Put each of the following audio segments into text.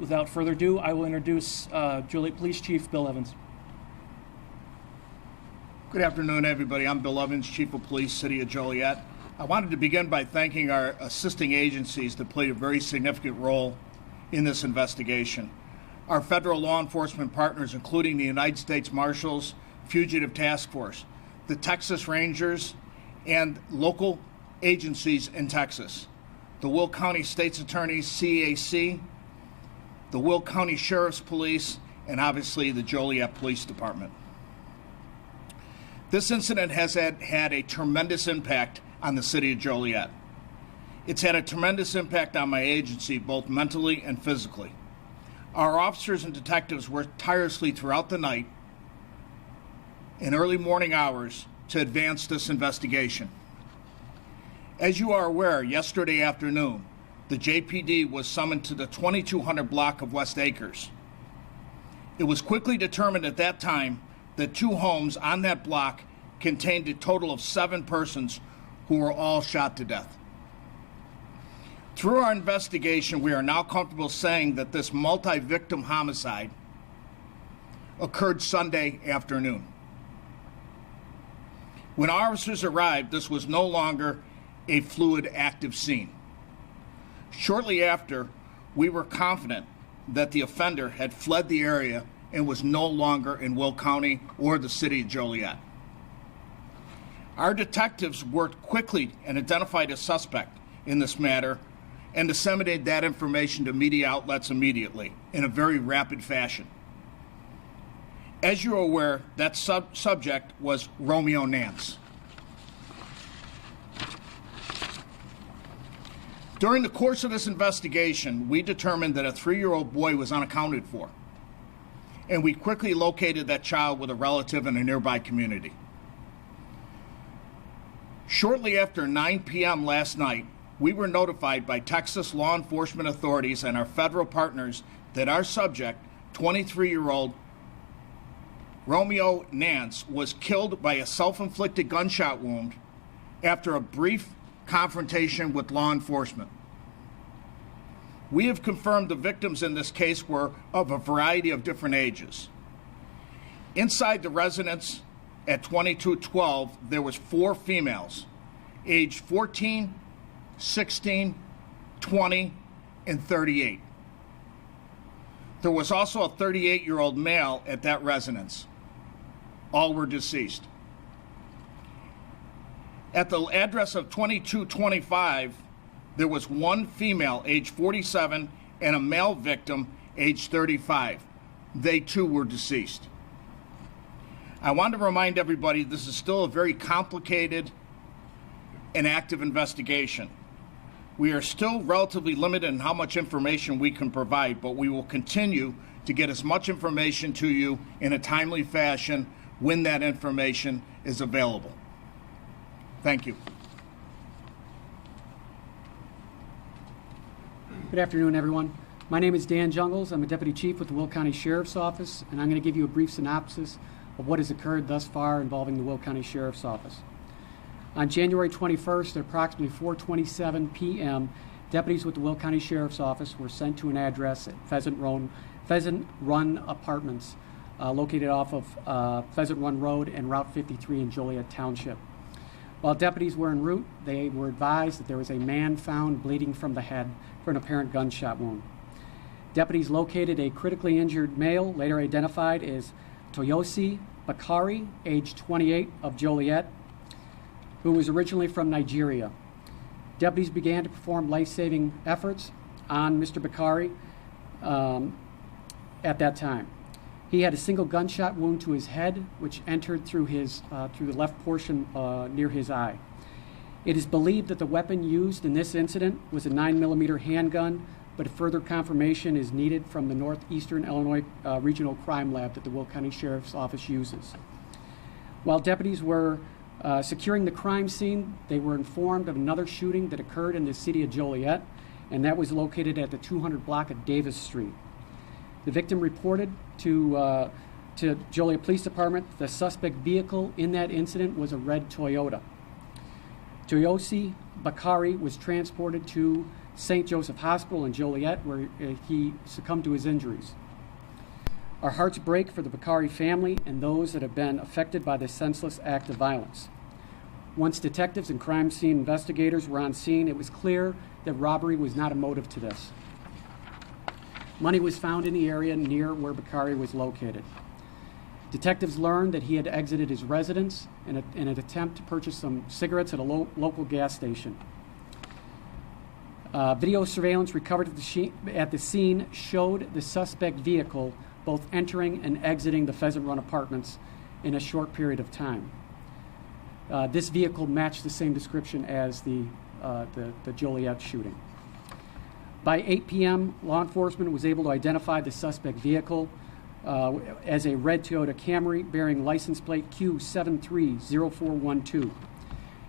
Without further ado, I will introduce Joliet Police Chief Bill Evans. Good afternoon, everybody. I'm Bill Evans, Chief of Police, City of Joliet. I wanted to begin by thanking our assisting agencies that played a very significant role in this investigation. Our federal law enforcement partners, including the United States Marshals, Fugitive Task Force, the Texas Rangers, and local agencies in Texas, the Will County State's Attorney's CAC, the Will County Sheriff's Police, and obviously the Joliet Police Department. This incident has had a tremendous impact on the city of Joliet. It's had a tremendous impact on my agency, both mentally and physically. Our officers and detectives worked tirelessly throughout the night and early morning hours to advance this investigation. As you are aware, yesterday afternoon, the JPD was summoned to the 2200 block of West Acres. It was quickly determined at that time that 2 homes on that block contained a total of 7 persons who were all shot to death. Through our investigation, we are now comfortable saying that this multi-victim homicide occurred Sunday afternoon. When our officers arrived, this was no longer a fluid, active scene. Shortly after, we were confident that the offender had fled the area and was no longer in Will County or the city of Joliet. Our detectives worked quickly and identified a suspect in this matter and disseminated that information to media outlets immediately in a very rapid fashion. As you're aware, that subject was Romeo Nance. During the course of this investigation, we determined that a 3-year-old boy was unaccounted for, and we quickly located that child with a relative in a nearby community. Shortly after 9 p.m. last night, we were notified by Texas law enforcement authorities and our federal partners that our subject, 23-year-old Romeo Nance, was killed by a self-inflicted gunshot wound after a brief confrontation with law enforcement. We have confirmed the victims in this case were of a variety of different ages. Inside the residence at 2212, there was 4 females, aged 14, 16, 20, and 38. There was also a 38-year-old male at that residence. All were deceased. At the address of 2225, there was 1 female, age 47, and a male victim, age 35. They too were deceased. I want to remind everybody this is still a very complicated and active investigation. We are still relatively limited in how much information we can provide, but we will continue to get as much information to you in a timely fashion when that information is available. Thank you. Good afternoon, everyone. My name is Dan Jungles. I'm a Deputy Chief with the Will County Sheriff's Office, and I'm going to give you a brief synopsis of what has occurred thus far involving the Will County Sheriff's Office. On January 21st at approximately 4:27 p.m., deputies with the Will County Sheriff's Office were sent to an address at Pheasant Run Apartments, located off of Pheasant Run Road and Route 53 in Joliet Township. While deputies were en route, they were advised that there was a man found bleeding from the head for an apparent gunshot wound. Deputies located a critically injured male, later identified as Toyosi Bakari, age 28, of Joliet, who was originally from Nigeria. Deputies began to perform life-saving efforts on Mr. Bakari at that time. He had a single gunshot wound to his head, which entered through the left portion near his eye. It is believed that the weapon used in this incident was a 9mm handgun, but further confirmation is needed from the Northeastern Illinois Regional Crime Lab that the Will County Sheriff's Office uses. While deputies were securing the crime scene, they were informed of another shooting that occurred in the city of Joliet, and that was located at the 200 block of Davis Street. The victim reported to Joliet Police Department the suspect vehicle in that incident was a red Toyota. Toyosi Bakari was transported to St. Joseph Hospital in Joliet, where he succumbed to his injuries. Our hearts break for the Bakari family and those that have been affected by this senseless act of violence. Once detectives and crime scene investigators were on scene, it was clear that robbery was not a motive to this. Money was found in the area near where Bakari was located. Detectives learned that he had exited his residence in an attempt to purchase some cigarettes at a local gas station. Video surveillance recovered at the scene showed the suspect vehicle both entering and exiting the Pheasant Run apartments in a short period of time. This vehicle matched the same description as the Joliet shooting. By 8 p.m., law enforcement was able to identify the suspect vehicle as a red Toyota Camry bearing license plate Q730412.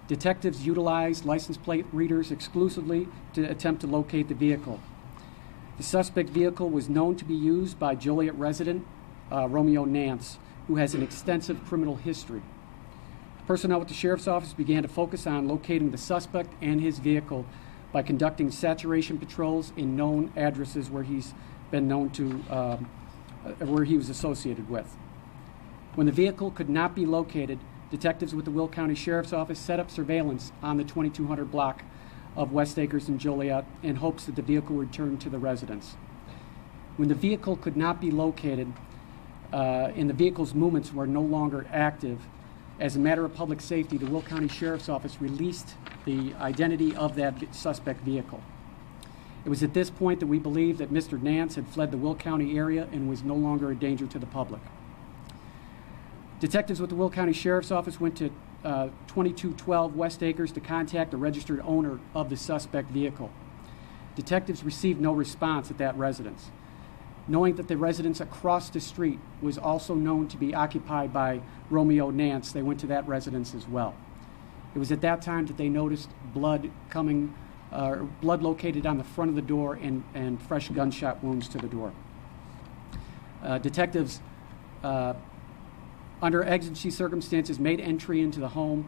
Detectives utilized license plate readers exclusively to attempt to locate the vehicle. The suspect vehicle was known to be used by Joliet resident Romeo Nance, who has an extensive criminal history. Personnel with the Sheriff's Office began to focus on locating the suspect and his vehicle by conducting saturation patrols in known addresses where he's been known to, where he was associated with. When the vehicle could not be located, detectives with the Will County Sheriff's Office set up surveillance on the 2200 block of West Acres and Joliet in hopes that the vehicle would return to the residence. When the vehicle could not be located and the vehicle's movements were no longer active, as a matter of public safety, the Will County Sheriff's Office released the identity of that suspect vehicle. It was at this point that we believed that Mr. Nance had fled the Will County area and was no longer a danger to the public. Detectives with the Will County Sheriff's Office went to 2212 West Acres to contact the registered owner of the suspect vehicle. Detectives received no response at that residence. Knowing that the residence across the street was also known to be occupied by Romeo Nance, they went to that residence as well. It was at that time that they noticed blood located on the front of the door and fresh gunshot wounds to the door. Detectives, under exigency circumstances, made entry into the home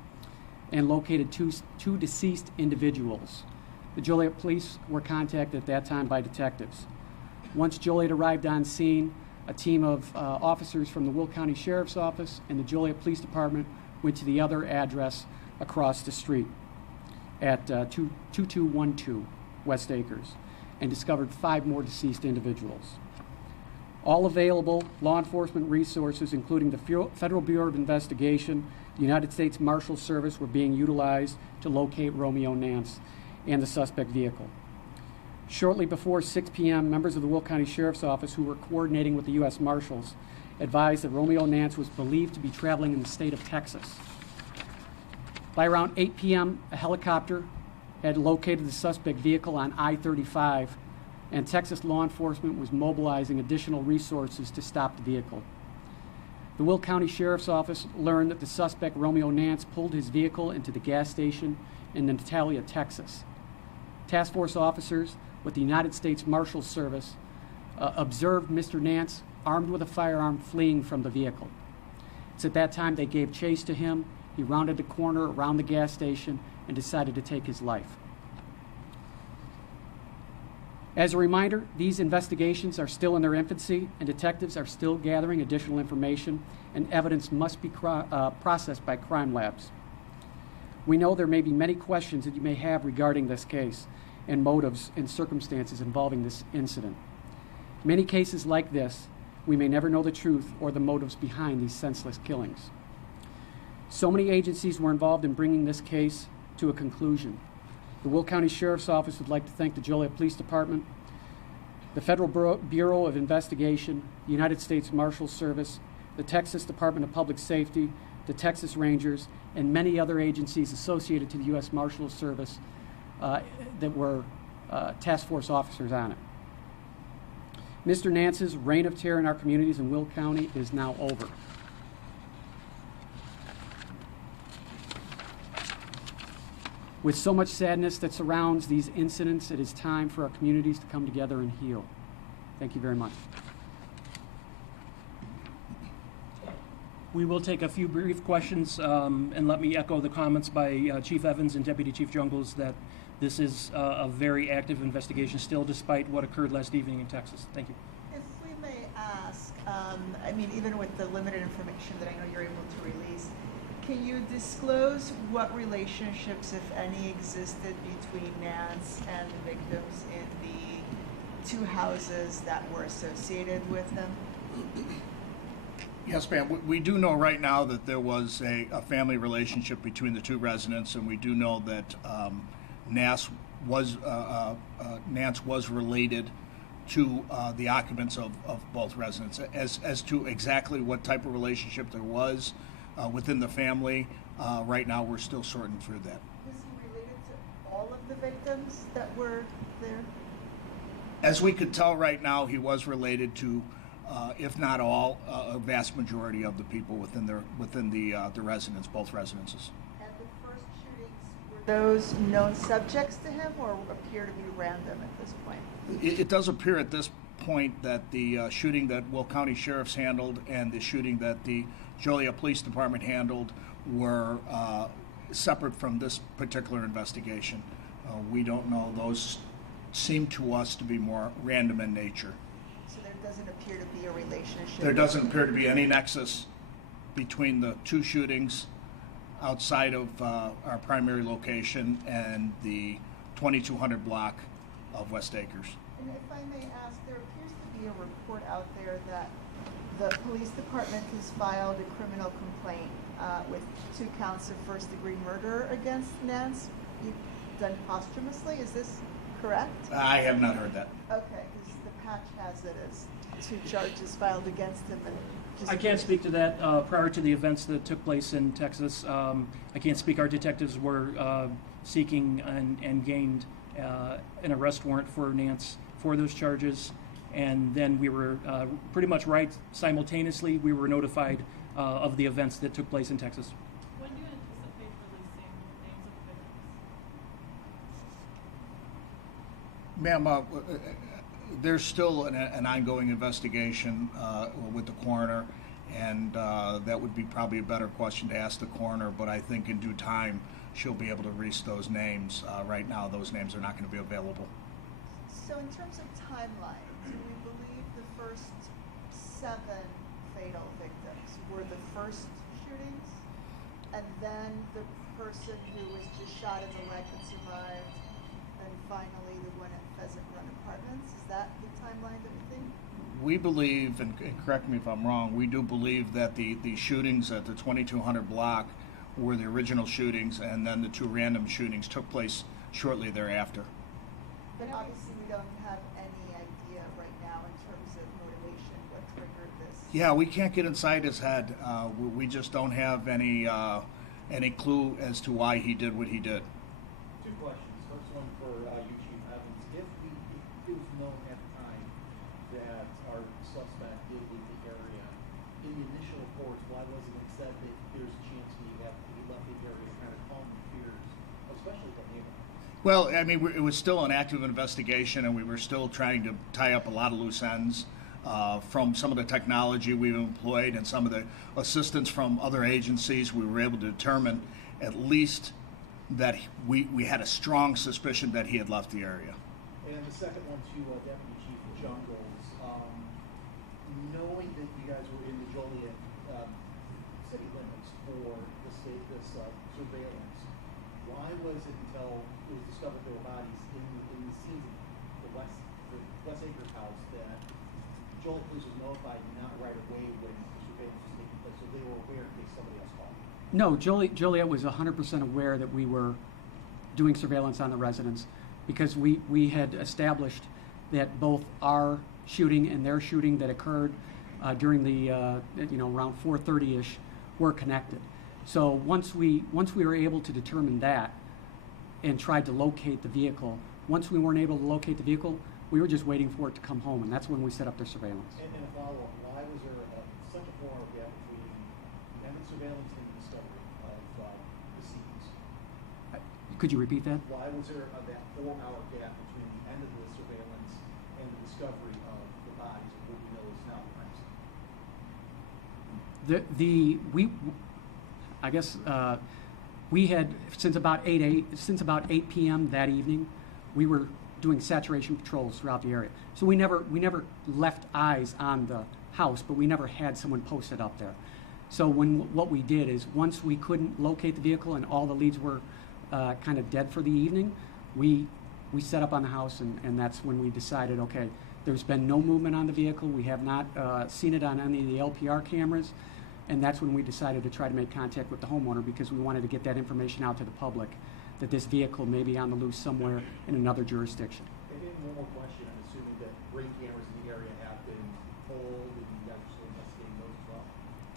and located two deceased individuals. The Joliet police were contacted at that time by detectives. Once Joliet arrived on scene, a team of officers from the Will County Sheriff's Office and the Joliet Police Department went to the other address across the street at 2212 West Acres and discovered 5 more deceased individuals. All available law enforcement resources, including the Federal Bureau of Investigation, the United States Marshals Service, were being utilized to locate Romeo Nance and the suspect vehicle. Shortly before 6 p.m., members of the Will County Sheriff's Office, who were coordinating with the U.S. Marshals, advised that Romeo Nance was believed to be traveling in the state of Texas. By around 8 p.m., a helicopter had located the suspect vehicle on I-35, and Texas law enforcement was mobilizing additional resources to stop the vehicle. The Will County Sheriff's Office learned that the suspect, Romeo Nance, pulled his vehicle into the gas station in Natalia, Texas. Task force officers with the United States Marshals Service observed Mr. Nance armed with a firearm fleeing from the vehicle. It's at that time they gave chase to him. He rounded the corner around the gas station and decided to take his life. As a reminder, these investigations are still in their infancy, and detectives are still gathering additional information, and evidence must be processed by crime labs. We know there may be many questions that you may have regarding this case and motives and circumstances involving this incident. Many cases like this, we may never know the truth or the motives behind these senseless killings. So many agencies were involved in bringing this case to a conclusion. The Will County Sheriff's Office would like to thank the Joliet Police Department, the Federal Bureau of Investigation, the United States Marshals Service, the Texas Department of Public Safety, the Texas Rangers, and many other agencies associated to the U.S. Marshals Service that were task force officers on it. Mr. Nance's reign of terror in our communities in Will County is now over. With so much sadness that surrounds these incidents, it is time for our communities to come together and heal. Thank you very much. We will take a few brief questions, and let me echo the comments by Chief Evans and Deputy Chief Jungles that this is a very active investigation still, despite what occurred last evening in Texas. Thank you. If we may ask, I mean, even with the limited information that I know you're able to release, can you disclose what relationships, if any, existed between Nance and the victims in the two houses that were associated with him? Yes, ma'am. We do know right now that there was a family relationship between the two residents, and we do know that Nance was related to the occupants of both residents. As to exactly what type of relationship there was within the family, right now we're still sorting through that. Was he related to all of the victims that were there? As we could tell right now, he was related to, if not all, a vast majority of the people within the residence, both residences. And the first shootings, were those known subjects to him or appear to be random at this point? It does appear at this point that the shooting that Will County Sheriff's handled and the shooting that the Joliet Police Department handled were separate from this particular investigation. We don't know. Those seem to us to be more random in nature. So there doesn't appear to be a relationship? There doesn't appear to be any nexus between the two shootings outside of our primary location and the 2200 block of West Acres. And if I may ask, there appears to be a report out there that the police department has filed a criminal complaint with 2 counts of first-degree murder against Nance, done posthumously. Is this correct? I have not heard that. Okay, because the patch has it as 2 charges filed against him. And just I can't speak to that prior to the events that took place in Texas. I can't speak. Our detectives were seeking and gained an arrest warrant for Nance for those charges. And then we were pretty much right simultaneously. We were notified of the events that took place in Texas. When do you anticipate releasing names of the victims? Ma'am, there's still an ongoing investigation with the coroner, and that would be probably a better question to ask the coroner, but I think in due time she'll be able to release those names. Right now, those names are not going to be available. So in terms of timeline, do we believe the first 7 fatal victims were the first shootings, and then the person who was just shot in the leg and survived, and finally the one at Pheasant Run Apartments? Is that the timeline that we think? We believe, and correct me if I'm wrong, we do believe that the shootings at the 2200 block were the original shootings, and then the 2 random shootings took place shortly thereafter. But obviously we don't have any idea right now in terms of motivation, what triggered this. Yeah, we can't get inside his head. We just don't have any clue as to why he did what he did. 2 questions. First one for you, Chief Evans. If it was known at the time that our suspect did leave the area, in the initial reports, why wasn't it said that there's a chance he left the area to kind of calm the fears, especially the neighborhood? Well, I mean, it was still an active investigation, and we were still trying to tie up a lot of loose ends from some of the technology we've employed and some of the assistance from other agencies. We were able to determine at least that we had a strong suspicion that he had left the area. And the second one to Deputy Chief Jungles, knowing that you guys were in the Joliet city limits for this surveillance, why was it until it was discovered there were bodies in the scenes of the West Acres house that Joliet Police was notified not right away when the surveillance was taking place, so they were aware in case somebody else called? No, Joliet was 100% aware that we were doing surveillance on the residents because we had established that both our shooting and their shooting that occurred during the around 4:30ish were connected. So once we were able to determine that and tried to locate the vehicle, once we weren't able to locate the vehicle, we were just waiting for it to come home, and that's when we set up their surveillance. And a follow-up, why was there such a 4-hour gap between the end of surveillance and the discovery of the scenes? Could you repeat that? Why was there that 4-hour gap between the end of the surveillance and the discovery of the bodies of what we know is now the crime scene? We had, since about 8 p.m. that evening, we were doing saturation patrols throughout the area. So we never left eyes on the house, but we never had someone posted up there. So what we did is, once we couldn't locate the vehicle and all the leads were kind of dead for the evening, we set up on the house, and that's when we decided, okay, there's been no movement on the vehicle. We have not seen it on any of the LPR cameras. And that's when we decided to try to make contact with the homeowner, because we wanted to get that information out to the public that this vehicle may be on the loose somewhere in another jurisdiction. And then one more question, I'm assuming that ring cameras in the area have been pulled, and you guys are still investigating those as well?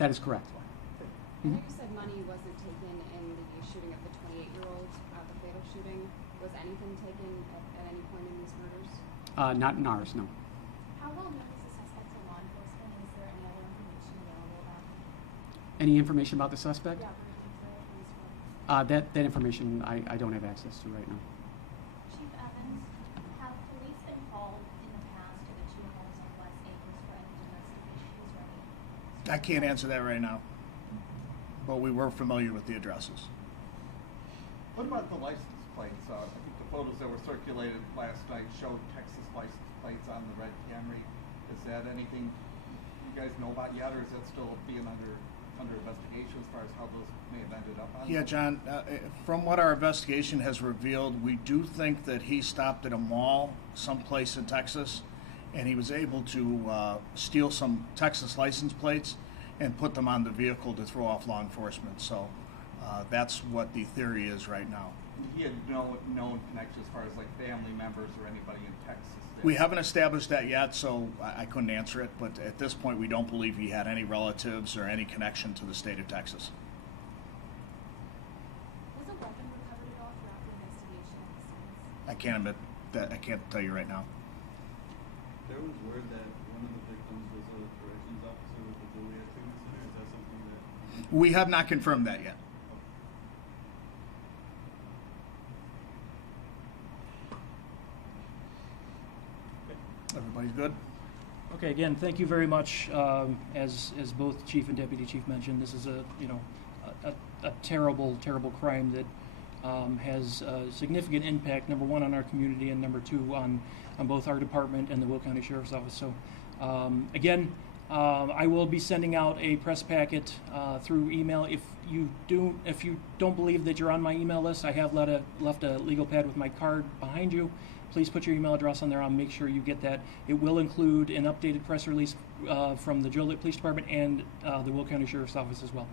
That is correct. I know you said money wasn't taken in the shooting of the 28-year-old, the fatal shooting. Was anything taken at any point in these murders? Not in ours, no. How well known is the suspect to law enforcement? Is there any other information available about him? Any information about the suspect? Yeah, where he came from, where he's from. That information I don't have access to right now. Chief Evans, have police been called in the past to the two homes on West Acres for any domestic issues or any? I can't answer that right now, but we were familiar with the addresses. What about the license plates? I think the photos that were circulated last night showed Texas license plates on the red Camry. Is that anything you guys know about yet, or is that still being under investigation as far as how those may have ended up on? Yeah, John, from what our investigation has revealed, we do think that he stopped at a mall someplace in Texas, and he was able to steal some Texas license plates and put them on the vehicle to throw off law enforcement. So that's what the theory is right now. He had no known connection as far as like family members or anybody in Texas. We haven't established that yet, so I couldn't answer it. But at this point, we don't believe he had any relatives or any connection to the state of Texas. Was a weapon recovered at all throughout the investigation at the scenes? I can't admit that. I can't tell you right now. There was word that one of the victims was a corrections officer with the Joliet Treatment Center. Is that something that? We have not confirmed that yet. Everybody's good? Okay, again, thank you very much. As both chief and deputy chief mentioned, this is a terrible, terrible crime that has a significant impact, number one, on our community, and number two, on both our department and the Will County Sheriff's Office. So, again, I will be sending out a press packet through email. If you don't believe that you're on my email list, I have left a legal pad with my card behind you. Please put your email address on there. I'll make sure you get that. It will include an updated press release from the Joliet Police Department and the Will County Sheriff's Office as well.